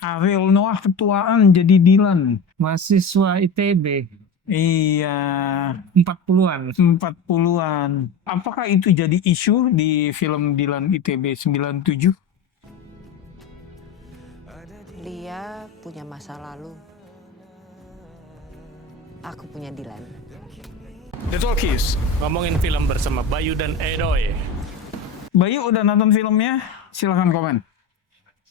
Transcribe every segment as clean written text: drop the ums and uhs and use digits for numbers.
Ariel Noah ketuaan jadi Dylan. Mahasiswa ITB. Iya, 40-an. 40-an. Apakah itu jadi isu di film Dylan ITB 97? Lia punya masa lalu. Aku punya Dylan. The Talkies, ngomongin film bersama Bayu dan Edoy. Bayu udah nonton filmnya? Silahkan komen.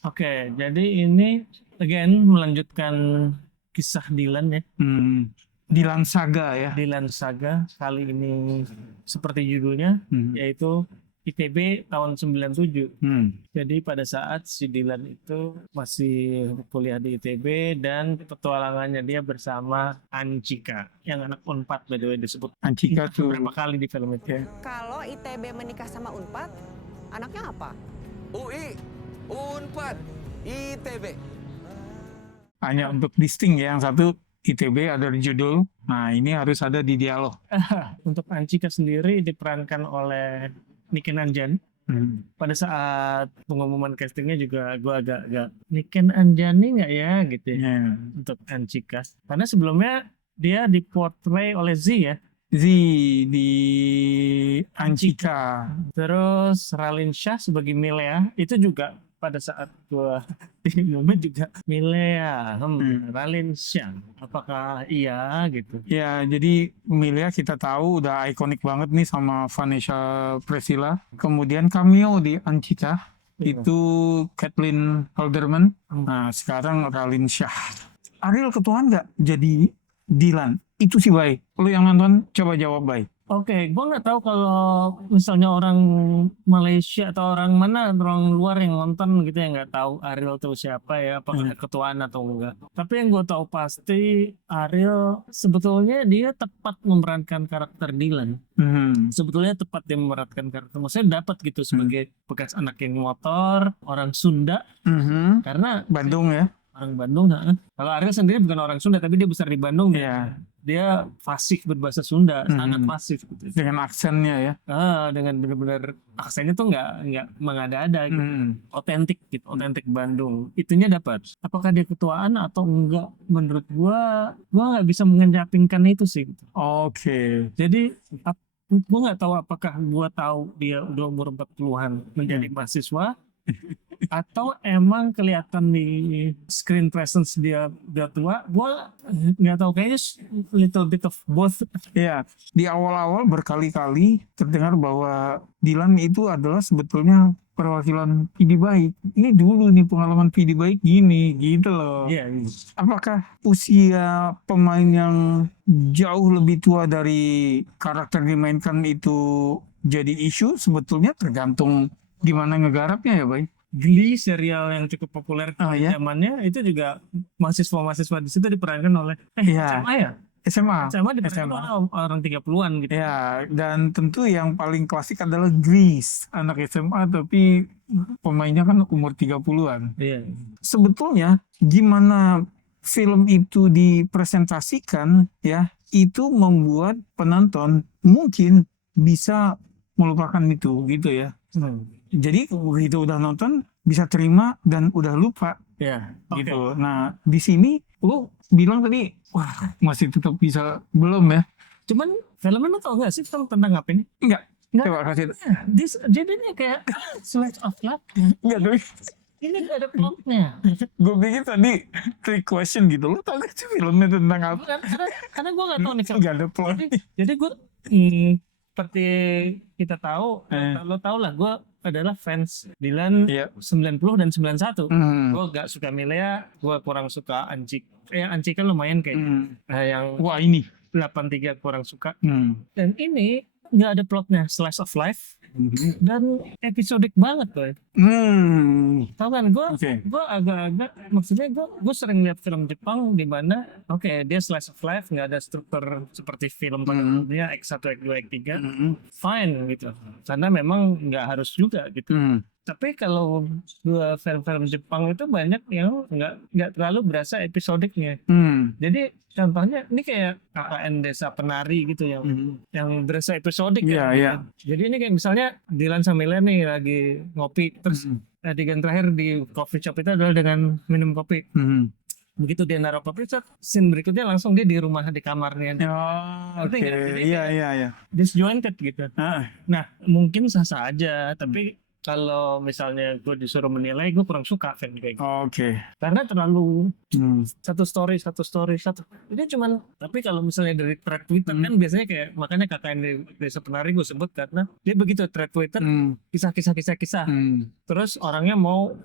Oke, jadi ini again melanjutkan kisah Dylan ya. Dylan Saga ya. Dylan Saga kali ini seperti judulnya, yaitu ITB tahun 97. Jadi pada saat si Dylan itu masih kuliah di ITB dan petualangannya dia bersama Anjika yang anak Unpad, by the way, disebut Anjika tuh beberapa kali di film itu ya. Kalau ITB menikah sama Unpad, anaknya apa? UI, Unpad, ITB. hanya untuk listing ya. Yang satu ITB ada di judul. Nah ini harus ada di dialog. Untuk Anjika sendiri diperankan oleh Niken Anjani. Pada saat pengumuman castingnya juga gue agak Niken Anjani nggak ya gitu ya untuk Anjika. Karena sebelumnya dia diportray oleh Z ya. Z di Anjika. Terus Raline Shah sebagai Milea itu juga pada saat gua di momen juga Milea, Raline Shah. Apakah iya gitu? Ya, jadi Milea kita tahu udah ikonik banget nih sama Vanessa Priscilla. Kemudian cameo di Anjika itu Kathleen Halderman. Nah, sekarang Raline Shah. Ariel ketuaan nggak jadi Dylan? Itu sih baik. Lu yang nonton coba jawab baik. Oke, gua nggak tahu kalau misalnya orang Malaysia atau orang mana, orang luar yang nonton gitu ya nggak tahu Ariel itu siapa ya, apakah ketuaan atau enggak. Tapi yang gue tahu pasti Ariel sebetulnya dia tepat memerankan karakter Dylan. Sebetulnya tepat dia memerankan karakter. Maksudnya dapat gitu sebagai bekas anak geng motor, orang Sunda. Karena Bandung ya. orang Bandung, kalau Ariel sendiri bukan orang Sunda tapi dia besar di Bandung. Iya. Dia fasih berbahasa Sunda, sangat fasih gitu. Dengan aksennya ya. Dengan benar-benar aksennya tuh nggak mengada-ada gitu, otentik gitu, otentik Bandung. Itunya dapat. Apakah dia ketuaan atau enggak? Menurut gua nggak bisa mengenyampingkan itu sih. Gitu. Oke. Jadi gua nggak tahu apakah gua tahu dia udah umur 40-an menjadi mahasiswa. Atau emang kelihatan di screen presence dia udah tua. Gue nggak tahu, kayaknya little bit of both. Ya, di awal-awal berkali-kali terdengar bahwa Dylan itu adalah sebetulnya perwakilan PD baik. Ini dulu nih pengalaman PD baik gini, gitu loh. Apakah usia pemain yang jauh lebih tua dari karakter dimainkan itu jadi isu? Sebetulnya tergantung gimana ngegarapnya ya, Bay. Glee, serial yang cukup populer zamannya, itu juga mahasiswa-mahasiswa di situ diperankan oleh SMA ya? SMA diperankan oleh orang 30-an gitu. Ya, dan tentu yang paling klasik adalah Grease, anak SMA tapi pemainnya kan umur 30-an. Sebetulnya gimana film itu dipresentasikan ya, itu membuat penonton mungkin bisa melupakan itu gitu ya. Jadi begitu udah nonton bisa terima dan udah lupa gitu. Nah di sini lu bilang tadi wah masih tetap bisa belum ya? Cuman filmnya lu tau nggak sih film tentang apa ini? Enggak. Coba kasih. Jadinya kayak slice of life. Enggak dong. Ini gak ada plotnya. Gue pikir tadi trick question gitu. Lu tau gak sih filmnya tentang apa? Karena gue gak tau nih. Enggak ada plot. Jadi gue seperti kita tahu, lo tau lah, gue adalah fans Dylan 90 dan 91. Gue gak suka Milea, gue kurang suka Anjika lumayan kayak yang wah ini 83 kurang suka. Dan ini nggak ada plotnya, slice of life dan episodik banget boy. Tahu kan gue agak-agak, maksudnya gue sering lihat film Jepang di mana dia slice of life, nggak ada struktur seperti film pada umumnya X1, X2, X3, fine gitu, karena memang nggak harus juga gitu. Tapi kalau film-film Jepang itu banyak yang nggak terlalu berasa episodiknya. Jadi contohnya ini kayak KKN Desa Penari gitu yang berasa episodik. Jadi ini kayak misalnya Dylan sama Milea nih lagi ngopi terus adegan terakhir di coffee shop itu adalah dengan minum kopi. Begitu dia naruh kopi shop, scene berikutnya langsung dia di rumah, di kamarnya. Oke. Iya. Disjointed gitu. Nah, mungkin sah-sah aja, tapi kalau misalnya gue disuruh menilai, gue kurang suka film kayak gitu. Oke. Karena terlalu satu story. Ini cuman, tapi kalau misalnya dari thread Twitter kan biasanya kayak, makanya KKN di Desa Penari gue sebut karena dia begitu thread Twitter, kisah. Terus orangnya mau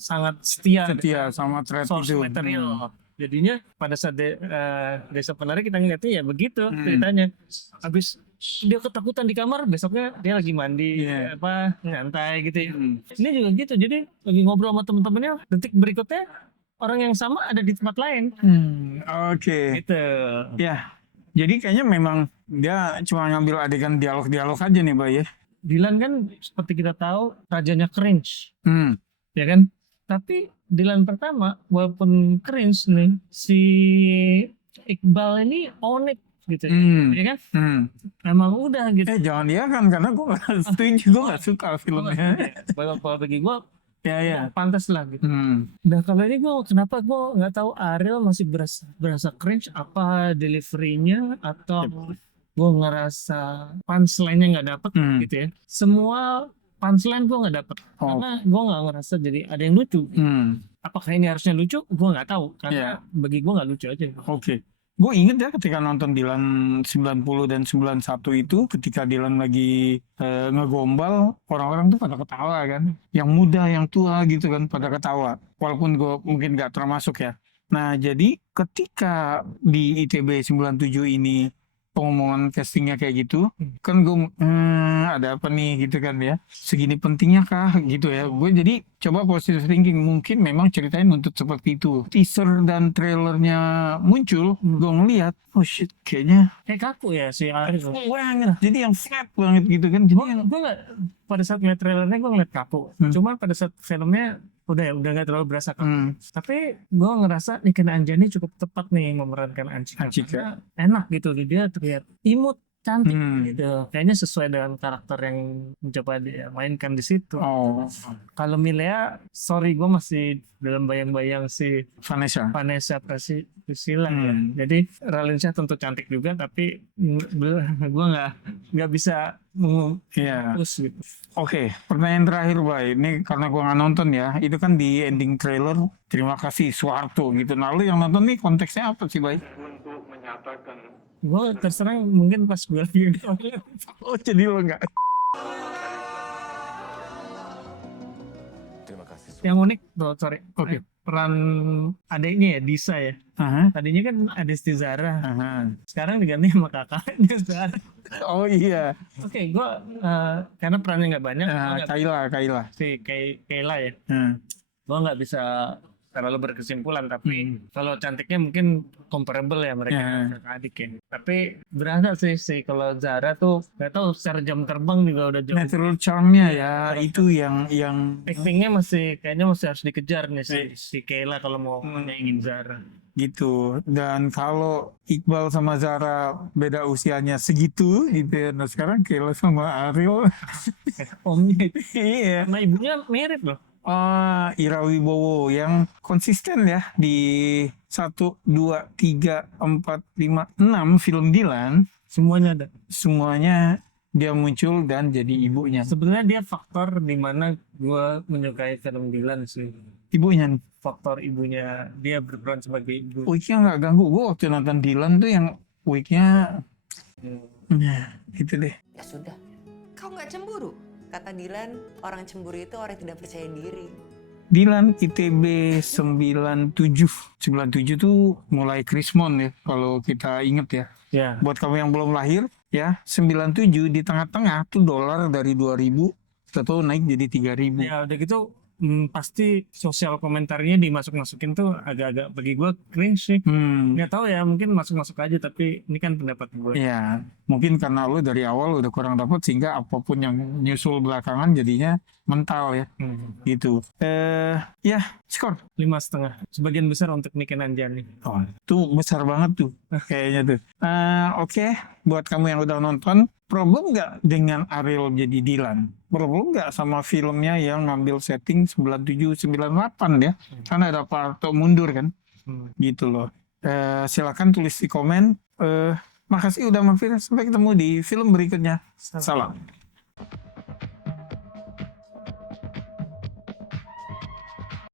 sangat setia sama thread source itu. material. Jadinya pada saat Desa Penari kita ngeliatnya ya begitu ceritanya. Habis dia ketakutan di kamar, besoknya dia lagi mandi nyantai gitu ya. Ini juga gitu, jadi lagi ngobrol sama temen-temennya, detik berikutnya orang yang sama ada di tempat lain. Oke. Gitu. Ya, jadi kayaknya memang dia cuma ngambil adegan dialog aja nih, Bay ya. Dylan kan seperti kita tahu rajanya cringe, ya kan? Tapi Dylan pertama walaupun cringe nih, si Iqbal ini own it gitu, ya kan? Emang udah gitu. Jangan dia kan, karena gue gak setuju, gue gak suka filmnya. Kalau bagi gue ya pantas lah gitu. Nah kalau ini kenapa gue nggak tahu Ariel masih berasa cringe, apa deliverynya atau gue ngerasa punchline-nya nggak dapet gitu ya. Semua punchline gue nggak dapet karena gue nggak ngerasa jadi ada yang lucu. Apakah ini harusnya lucu? Gue nggak tahu karena bagi gue nggak lucu aja. Oke. Gue inget ya ketika nonton Dylan 90 dan 91 itu, ketika Dylan lagi ngegombal, orang-orang tuh pada ketawa kan. Yang muda, yang tua gitu kan pada ketawa. Walaupun gue mungkin gak termasuk ya. Nah jadi ketika di ITB 97 ini pengumuman castingnya kayak gitu, kan gue ada apa nih gitu kan ya, segini pentingnya kah gitu ya. Gue jadi coba positive thinking, mungkin memang ceritain untuk seperti itu. Teaser dan trailernya muncul, gue ngeliat, oh shit, kayaknya kaku ya si Ariel. Jadi yang flat banget gitu kan. Jadi gue nggak, pada saat ngeliat trailernya gue ngeliat kaku. Cuma pada saat filmnya udah nggak terlalu berasa kaku. Tapi gue ngerasa Niken Anjani cukup tepat nih memerankan Anjika. Enak gitu, dia terlihat imut, cantik gitu. Kayaknya sesuai dengan karakter yang mencoba dia mainkan di situ. Kalau Milea, sorry gue masih dalam bayang-bayang si Vanessa Priscilla ya. Jadi Raline Shah tentu cantik juga, tapi gue nggak bisa terus gitu. Oke, pertanyaan terakhir, Bay. Ini karena gue nggak nonton ya. Itu kan di ending trailer, terima kasih Soeharto gitu. Nah, lu yang nonton nih konteksnya apa sih, Bay? Untuk menyatakan. Gue terserang mungkin pas gue lagi jadi lo nggak. Terima kasih. Yang unik, peran adiknya ya, Disa ya. Tadinya kan Adisti Zara. Sekarang diganti sama kakaknya Zara. Oh iya. Oke, gue karena perannya nggak banyak. Kayla. Si Kayla ya. Gue nggak bisa terlalu berkesimpulan, tapi kalau cantiknya mungkin comparable ya mereka kakak adik ya. Tapi berasa sih kalau Zara tuh nggak tahu, secara jam terbang juga udah jauh. Natural charm-nya ya, itu yang actingnya kayaknya masih harus dikejar nih si Kayla kalau mau nyaingin Zara. Gitu. Dan kalau Iqbal sama Zara beda usianya segitu gitu ya. Nah sekarang Kayla sama Ariel omnya itu iya. Nah ibunya mirip loh. Ira Wibowo yang konsisten ya di 1, 2, 3, 4, 5, 6 film Dylan. Semuanya dia muncul dan jadi ibunya. Sebenarnya dia faktor di mana gue menyukai film Dylan sih. Ibunya nih. Faktor ibunya, dia berperan sebagai ibu. Wig-nya nggak ganggu. Gue waktu nonton Dylan tuh yang wig-nya gitu deh. Ya sudah, kau nggak cemburu? Kata Dylan, orang cemburu itu orang yang tidak percaya diri. Dylan ITB 97 tuh mulai Krismon ya, kalau kita inget ya. Buat kamu yang belum lahir ya, 97 di tengah-tengah tuh dolar dari 2000 atau naik jadi 3000. Ya udah gitu pasti sosial komentarnya dimasuk-masukin tuh agak-agak bagi gue cringe sih. Nggak tahu ya, mungkin masuk-masuk aja, tapi ini kan pendapat gue. Ya mungkin karena lo dari awal udah kurang dapat sehingga apapun yang nyusul belakangan jadinya mental ya. Gitu. Ya skor 5,5. Sebagian besar untuk Niken Anjani. Tuh besar banget tuh kayaknya tuh. Oke, buat kamu yang udah nonton, Problem nggak dengan Ariel jadi Dylan? Problem nggak sama filmnya yang ngambil setting 97-98 ya? Karena ada Parto mundur kan? Gitu loh. Silakan tulis di komen. Makasih udah mampir. Sampai ketemu di film berikutnya. Salam.